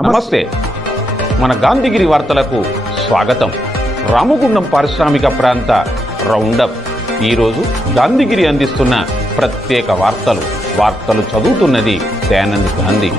నమస్తే. మన గాంధీగిరి వార్తలకు స్వాగతం. రామగుండం పారిశ్రామిక ప్రాంత రౌండప్. ఈరోజు గాంధీగిరి అందిస్తున్న ప్రత్యేక వార్తలు చదువుతున్నది దయానంద్ గాంధీ.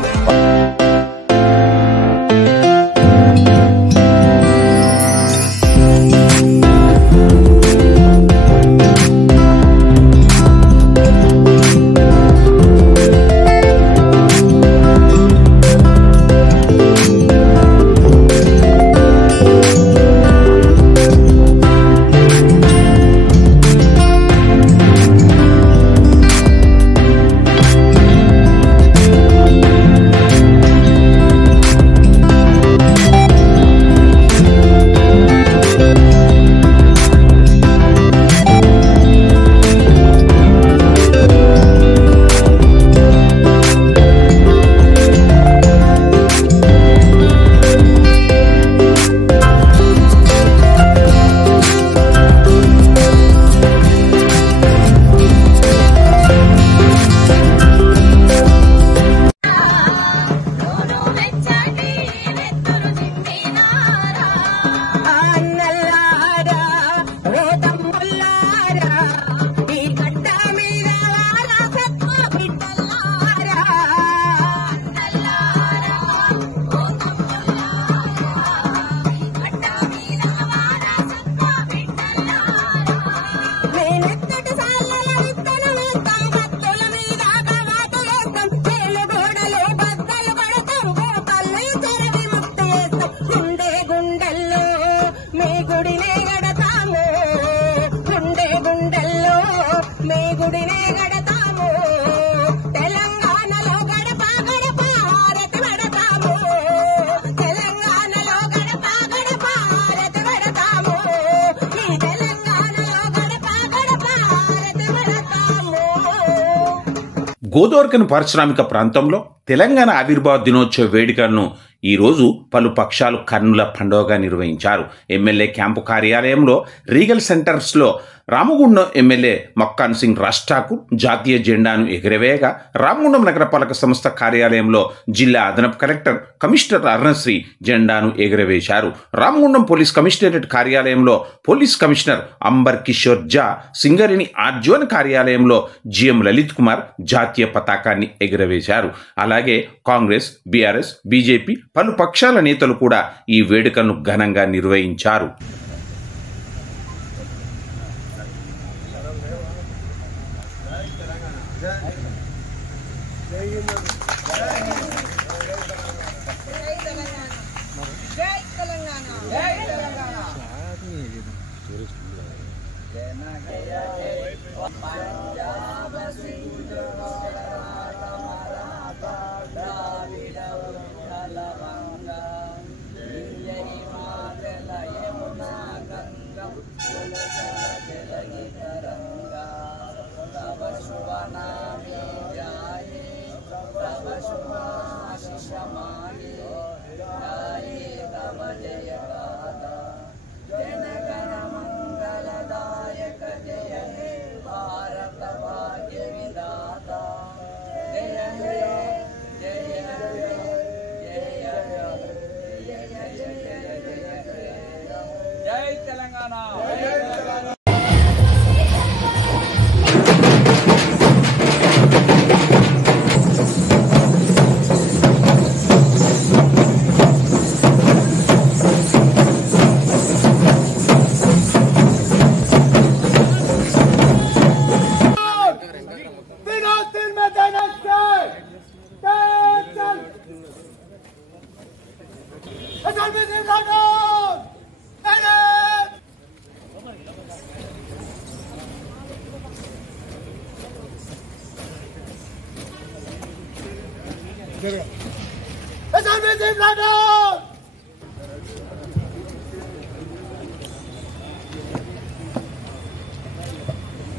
గోదావరిఖని పారిశ్రామిక ప్రాంతంలో తెలంగాణ ఆవిర్భావ దినోత్సవ వేడుకలను ఈరోజు పలు పక్షాలు కన్నుల పండుగగా నిర్వహించారు. ఎమ్మెల్యే క్యాంపు కార్యాలయంలో రీగల్ సెంటర్స్లో రామగుండం ఎమ్మెల్యే మక్కాన్ సింగ్ రాజ్ ఠాకూర్ జాతీయ జెండాను ఎగురవేయగా, రామగుండం నగరపాలక సంస్థ కార్యాలయంలో జిల్లా అదనపు కలెక్టర్ కమిషనర్ అరుణశ్రీ జెండాను ఎగురవేశారు. రామగుండం పోలీస్ కమిషనరేట్ కార్యాలయంలో పోలీస్ కమిషనర్ అంబర్ కిషోర్ జా, సింగరేణి ఆర్జోన్ కార్యాలయంలో జిఎం లలిత్ కుమార్ జాతీయ పతాకాన్ని ఎగురవేశారు. అలాగే కాంగ్రెస్, బీఆర్ఎస్, బీజేపీ పలు పక్షాల నేతలు కూడా ఈ వేడుకను ఘనంగా నిర్వహించారు.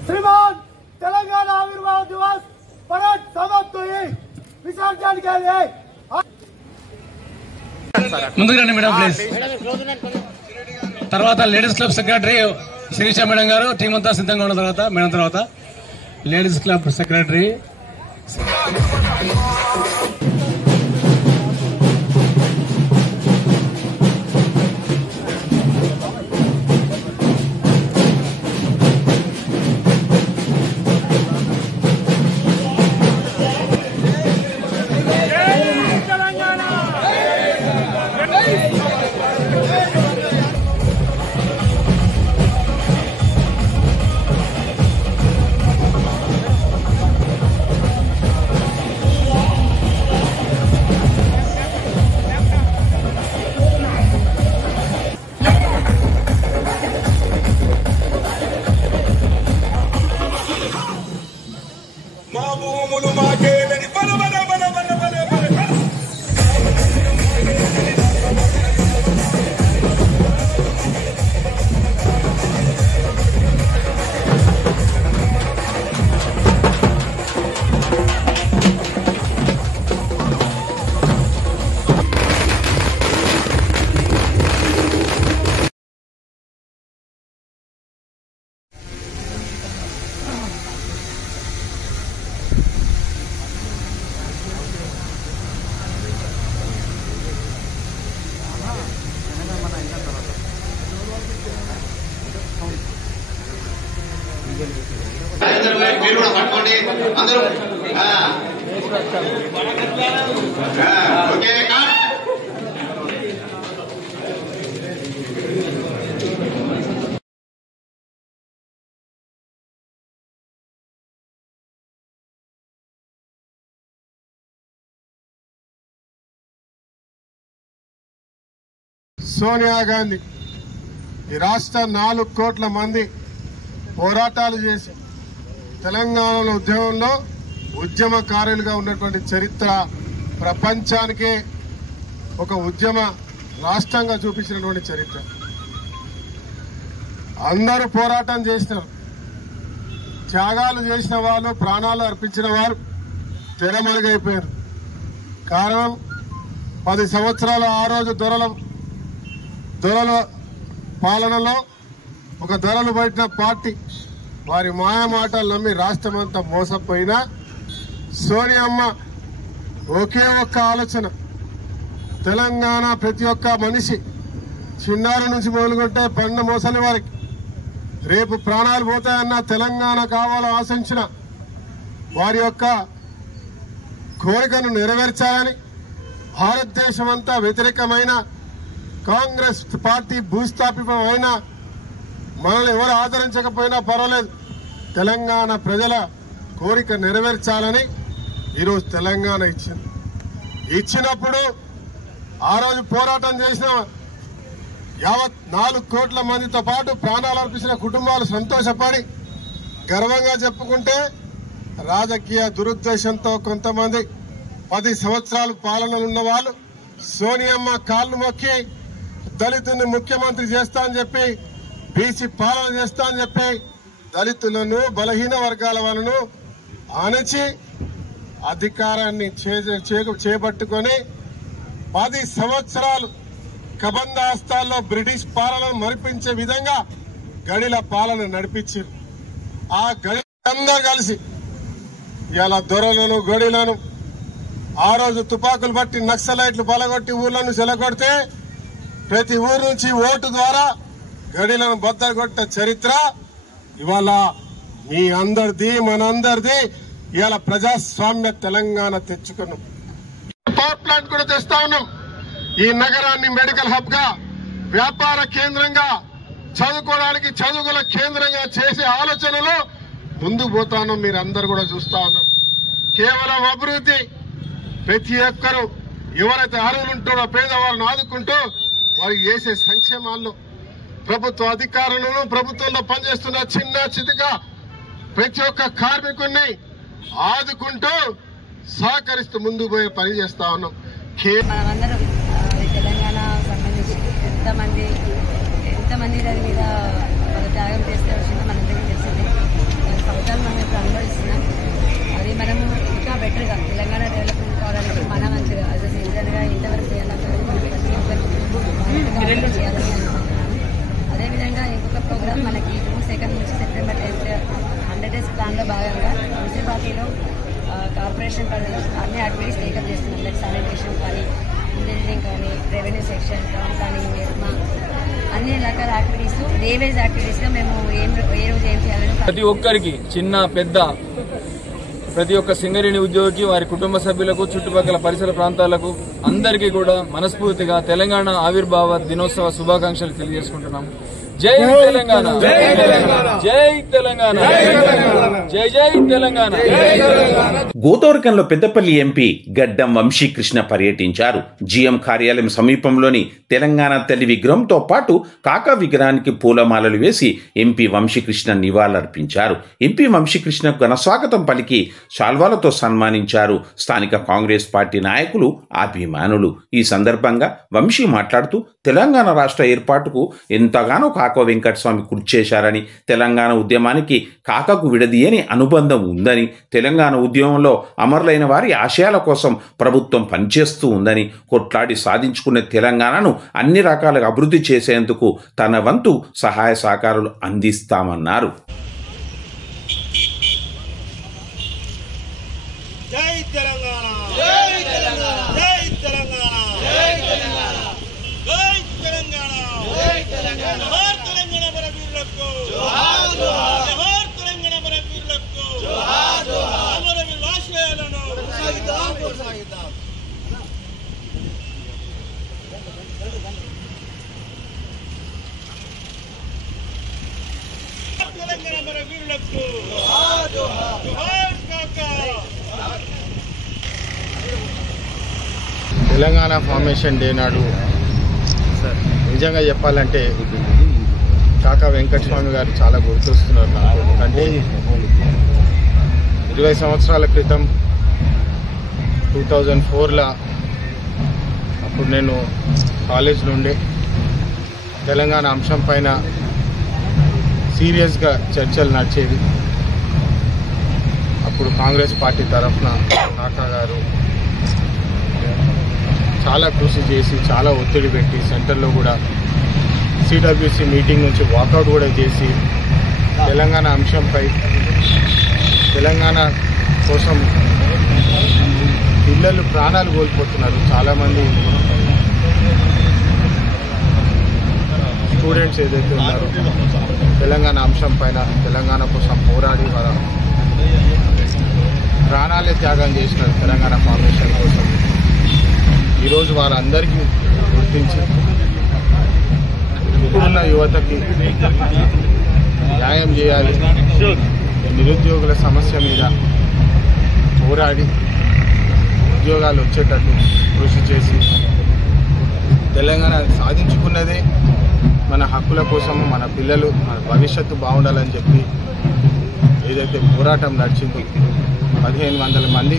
श्रीमान तेलंगाना आविर्भाव दिवस परेड समाप्त हुई विसर्जन के लिए ముందుకు రండి మేడం ప్లీజ్. తర్వాత ladies club secretary Sirisha madam గారు టీం అంతా సిద్ధంగా ఉన్న తర్వాత మేడం తర్వాత లేడీస్ క్లబ్ సెక్రటరీ అందరూ ఓకే సోనియా గాంధీ ఈ రాష్ట్ర 4 కోట్ల మంది పోరాటాలు చేసి తెలంగాణలో ఉద్యమంలో ఉద్యమకారులుగా ఉన్నటువంటి చరిత్ర ప్రపంచానికే ఒక ఉద్యమ రాష్ట్రంగా చూపించినటువంటి చరిత్ర. అందరూ పోరాటం చేసినారు, త్యాగాలు చేసిన వాళ్ళు, ప్రాణాలు అర్పించిన వారు తెరమరుగైపోయారు. కారణం 10 సంవత్సరాలు ఆ రోజు దొరల పాలనలో ఒక దొరలు బయటిన పార్టీ వారి మాయమాటలు నమ్మి రాష్ట్రమంతా మోసపోయినా సోనియమ్మ ఒకే ఒక్క ఆలోచన, తెలంగాణ ప్రతి ఒక్క మనిషి చిన్నారి నుంచి మొదలుకుంటే పండ మోసలి వారికి రేపు ప్రాణాలు పోతాయన్న తెలంగాణ కావాలని ఆశించిన వారి యొక్క కోరికను నెరవేర్చాలని భారతదేశం అంతా వ్యతిరేకమైన కాంగ్రెస్ పార్టీ భూస్థాపితమైన మనల్ని ఎవరు ఆదరించకపోయినా పర్వాలేదు, తెలంగాణ ప్రజల కోరిక నెరవేర్చాలని ఈరోజు తెలంగాణ ఇచ్చినప్పుడు ఆ రోజు పోరాటం చేసిన యావత్ 4 కోట్ల మందితో పాటు ప్రాణాలు అర్పించిన కుటుంబాలు సంతోషపడి గర్వంగా చెప్పుకుంటే రాజకీయ దురుద్దేశంతో కొంతమంది 10 సంవత్సరాలు పాలనలు ఉన్న వాళ్ళు సోనియమ్మ కాళ్ళు మొక్కి దళితుల్ని ముఖ్యమంత్రి చేస్తా అని చెప్పి, బీసీ పాలన చేస్తా అని చెప్పి దళితులను బలహీన వర్గాల వాళ్ళను అణచి అధికారాన్ని చేపట్టుకొని 10 సంవత్సరాలు కబంధాస్తాల్లో బ్రిటిష్ పాలనను మరిపించే విధంగా గడిల పాలన నడిపించారు. ఆ గడిలందరూ కలిసి ఇలా దొరలను గడిలను ఆ రోజు తుపాకులు బట్టి నక్సలైట్లు పలగొట్టి ఊర్లను చెలగొడితే ప్రతి ఊరు నుంచి ఓటు ద్వారా గడిలను బద్దలుగొట్ట చరిత్ర ఇవాళ మీ అందరిది మనందరిది. ఇవాళ ప్రజాస్వామ్య తెలంగాణ తెచ్చుకున్నాం. పవర్ ప్లాంట్ కూడా తెస్తా ఉన్నాం. ఈ నగరాన్ని మెడికల్ హబ్ గా, వ్యాపార కేంద్రంగా, చదువుకోవడానికి చదువుల కేంద్రంగా చేసే ఆలోచనలో ముందుకు పోతాను. మీరు అందరు కూడా చూస్తా ఉన్నారు. కేవలం అభివృద్ధి, ప్రతి ఒక్కరూ ఎవరైతే అర్హులు ఉంటారో పేదవాళ్ళను ఆదుకుంటూ వారికి చేసే సంక్షేమాల్లో ప్రభుత్వ అధికారులను, ప్రభుత్వంలో పనిచేస్తున్న చిన్న చితిగా ప్రతి ఒక్క కార్మికుడిని ఆదుకుంటూ సహకరిస్తూ ముందుకు పోయే పని చేస్తా ఉన్నాం. మనమందరం తెలంగాణ సంబంధించి ఎంతమంది దాని మీద వాళ్ళ త్యాగం చేస్తే వచ్చిందో మనందరికీ తెలిసింది. 10 సంవత్సరాలు మనం ఇప్పుడు అనుభవిస్తున్నాం. అది మనము ఇంకా బెటర్గా తెలంగాణ డెవలప్మెంట్ కావాలంటే మన మంచిగా యాజ్ అ సిటిజన్గా ఇంతవరకు చేయాలనుకుంటే ప్రతి ఒక్కరికి చేయాలని అనుకుంటున్నాను. అదేవిధంగా ఇంకొక ప్రోగ్రామ్ మనకి జూన్ 2 నుంచి సెప్టెంబర్ 10 100 days ప్లాన్లో భాగంగా మున్సిపాలిటీలో కార్పొరేషన్ పరిధిలో అన్ని యాక్టివిటీస్ టేకప్ చేస్తున్నాం. లైక్ శానిటేషన్ కానీ, ఇంజనీరింగ్ కానీ, రెవెన్యూ సెక్షన్, టౌన్ ప్లానింగ్, నిర్మా, అన్ని రకాల యాక్టివిటీస్ డే వైజ్ యాక్టివిటీస్గా మేము ఏ రోజు ఏం చేయాలని ప్రతి ఒక్కరికి చిన్న పెద్ద ప్రతి ఒక్క సింగరేణి ఉద్యోగికి, వారి కుటుంబ సభ్యులకు, చుట్టుపక్కల పరిసర ప్రాంతాలకు అందరికీ కూడా మనస్ఫూర్తిగా తెలంగాణ ఆవిర్భావ దినోత్సవ శుభాకాంక్షలు తెలియజేసుకుంటున్నాం. జై తెలంగాణ, జై తెలంగాణ, జై జై తెలంగాణ. గోదావరికంలో పెద్దపల్లి ఎంపీ గడ్డం వంశీకృష్ణ పర్యటించారు. జీఎం కార్యాలయం సమీపంలోని తెలంగాణ తల్లి విగ్రహంతో పాటు కాకా విగ్రహానికి పూలమాలలు వేసి ఎంపీ వంశీకృష్ణ నివాళులర్పించారు. ఎంపీ వంశీకృష్ణ ఘనస్వాగతం పలికి శాల్వాలతో సన్మానించారు స్థానిక కాంగ్రెస్ పార్టీ నాయకులు, అభిమానులు. ఈ సందర్భంగా వంశీ మాట్లాడుతూ తెలంగాణ రాష్ట్ర ఏర్పాటుకు ఎంతగానో కాకా వెంకటస్వామి కృషి చేశారని, తెలంగాణ ఉద్యమానికి కాకాకు విడదీయని అనుబంధం ఉందని, తెలంగాణ ఉద్యమంలో అమరులైన వారి ఆశయాల కోసం ప్రభుత్వం పనిచేస్తూ ఉందని, కొట్లాడి సాధించుకునే తెలంగాణను అన్ని రకాలుగా అభివృద్ధి చేసేందుకు తన వంతు సహాయ సహకారాలు అందిస్తామన్నారు. జై తెలంగాణ, జై తెలంగాణ, జై తెలంగాణ, జై తెలంగాణ, జై తెలంగాణ, జై తెలంగాణ. జోహార్ తెలంగాణ మన వీరులకు, జోహార్ జోహార్. జోహార్ తెలంగాణ మన వీరులకు, జోహార్ జోహార్. అమర వీరులకు జోహార్ కాకా. తెలంగాణ ఫార్మేషన్ డే నాడు నిజంగా చెప్పాలంటే కాకా వెంకటస్వామి గారు చాలా గుర్తొస్తున్నారు నాకు. ఎందుకంటే 20 సంవత్సరాల క్రితం 2004లో అప్పుడు నేను కాలేజ్ నుండి తెలంగాణ అంశం పైన సీరియస్గా చర్చలు నడిచేవి. అప్పుడు కాంగ్రెస్ పార్టీ తరఫున కాకా గారు చాలా కృషి చేసి చాలా ఒత్తిడి పెట్టి సెంటర్లో కూడా సిడబ్ల్యూసి మీటింగ్ నుంచి వాకౌట్ కూడా చేసి తెలంగాణ అంశంపై తెలంగాణ కోసం పిల్లలు ప్రాణాలు కోల్పోతున్నారు. చాలామంది స్టూడెంట్స్ ఏదైతే ఉన్నారో తెలంగాణ అంశం పైన తెలంగాణ కోసం పోరాడి వారు ప్రాణాలే త్యాగం చేసినారు తెలంగాణ ఫార్మేషన్ కోసం. ఈరోజు వారందరికీ గుర్తించి ఇప్పుడున్న యువతకి న్యాయం చేయాలి, నిరుద్యోగుల సమస్య మీద పోరాడి ఉద్యోగాలు వచ్చేటట్టు కృషి చేసి తెలంగాణ సాధించుకున్నదే మన హక్కుల కోసం, మన పిల్లలు మన భవిష్యత్తు బాగుండాలని చెప్పి ఏదైతే పోరాటం నడిచిందో 1500 మంది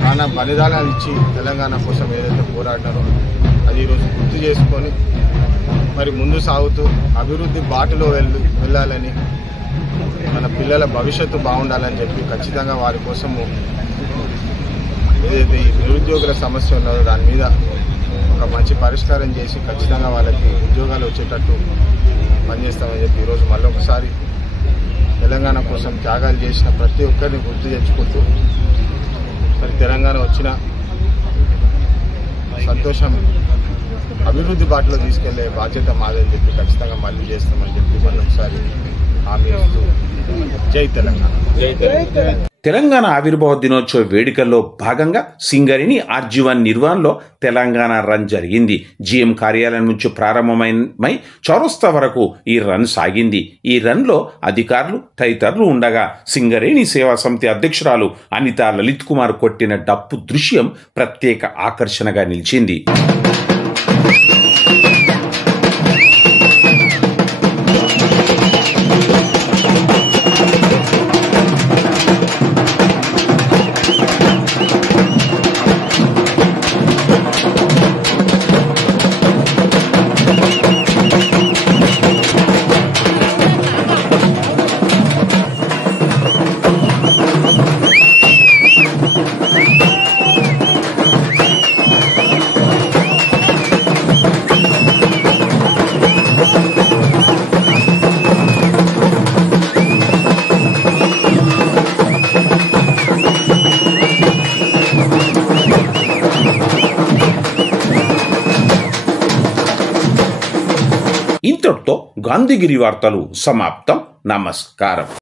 ప్రాణ బలిదానాలు ఇచ్చి తెలంగాణ కోసం ఏదైతే పోరాటారో అది ఈరోజు గుర్తు చేసుకొని మరి ముందు సాగుతూ అభివృద్ధి బాటలో వెళ్ళాలని, మన పిల్లల భవిష్యత్తు బాగుండాలని చెప్పి ఖచ్చితంగా వారి కోసము ఏదైతే ఈ నిరుద్యోగుల సమస్య ఉన్నదో దాని మీద ఒక మంచి పరిష్కారం చేసి ఖచ్చితంగా వాళ్ళకి ఉద్యోగాలు వచ్చేటట్టు పనిచేస్తామని చెప్పి ఈరోజు మళ్ళొకసారి తెలంగాణ కోసం త్యాగాలు చేసిన ప్రతి ఒక్కరిని గుర్తు తెచ్చుకుంటూ మరి తెలంగాణ వచ్చిన సంతోషం అభివృద్ధి బాటలో తీసుకెళ్లే బాధ్యత మాదని చెప్పి ఖచ్చితంగా మళ్ళీ చేస్తామని చెప్పి మళ్ళొకసారి హామీ ఇస్తూ జై తెలంగాణ. తెలంగాణ ఆవిర్భావ దినోత్సవ వేడుకల్లో భాగంగా సింగరేణి RG1 నిర్వహణలో తెలంగాణ రన్ జరిగింది. GM కార్యాలయం నుంచి ప్రారంభమై చౌరస్తా వరకు ఈ రన్ సాగింది. ఈ రన్లో అధికారులు తదితరులు ఉండగా సింగరేణి సేవా సమితి అధ్యక్షురాలు అనితా లలిత్ కుమార్ కొట్టిన డప్పు దృశ్యం ప్రత్యేక ఆకర్షణగా నిలిచింది. ఇంతటితో గాంధీగిరి వార్తలు సమాప్తం. నమస్కారం.